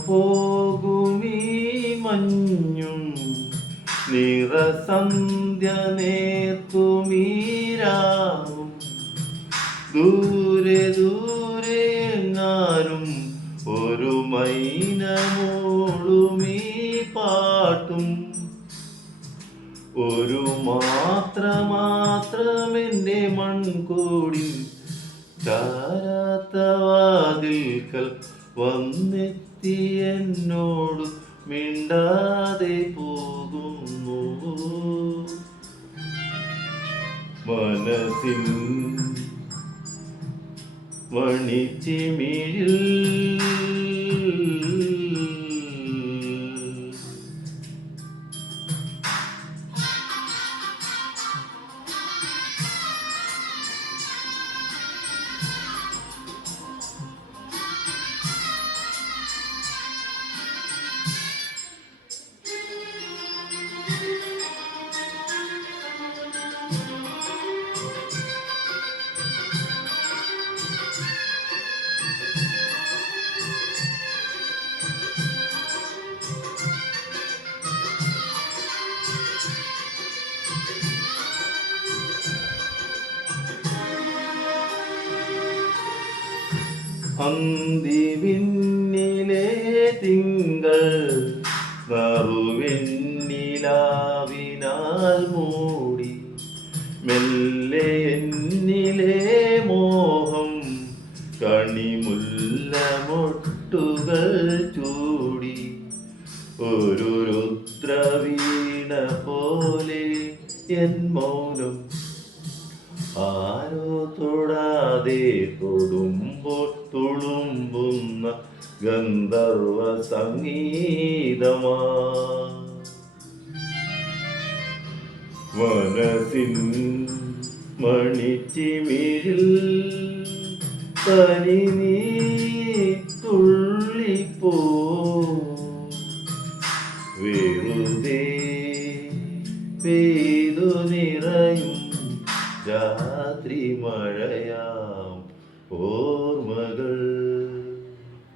പോകുമീ മഞ്ഞും നിറസന്ധ്യ നേർക്കുമീരാവും ദൂരെ ദൂരെ എങ്ങാനും ഒരു മൈനമോളുമീ പാട്ടും ഒരു മാത്രമെൻ്റെ മൺകൂടി ചാരാത്ത വാതിൽക്കൽ വന്നെത്തി എന്നോട് മിണ്ടാതെ പോകുന്നു മനസ്സിൻ മണിച്ചിമിഴിൽ അന്തിവിണ്ണിലെ തിങ്കൾ നറുവെണ്ണിലാവിനാൽ മൂടി മെല്ലെ എന്നിലെ മോഹം കണിമുല്ല മൊട്ടുകൾ ചൂടി ഒരു രുദ്രവീണ പോലെ എൻ മൗനം ആരോ തൊടാതെ തൊടുമ്പോൾ തുളുമ്പുന്ന ഗന്ധർവ സംഗീതമാ മനസ്സിൻ മണിച്ചിമിഴിൽ തനി നീ തുള്ളിപ്പോ വെറുതെ പെയ്തു നിറയും രാത്രി മഴയാം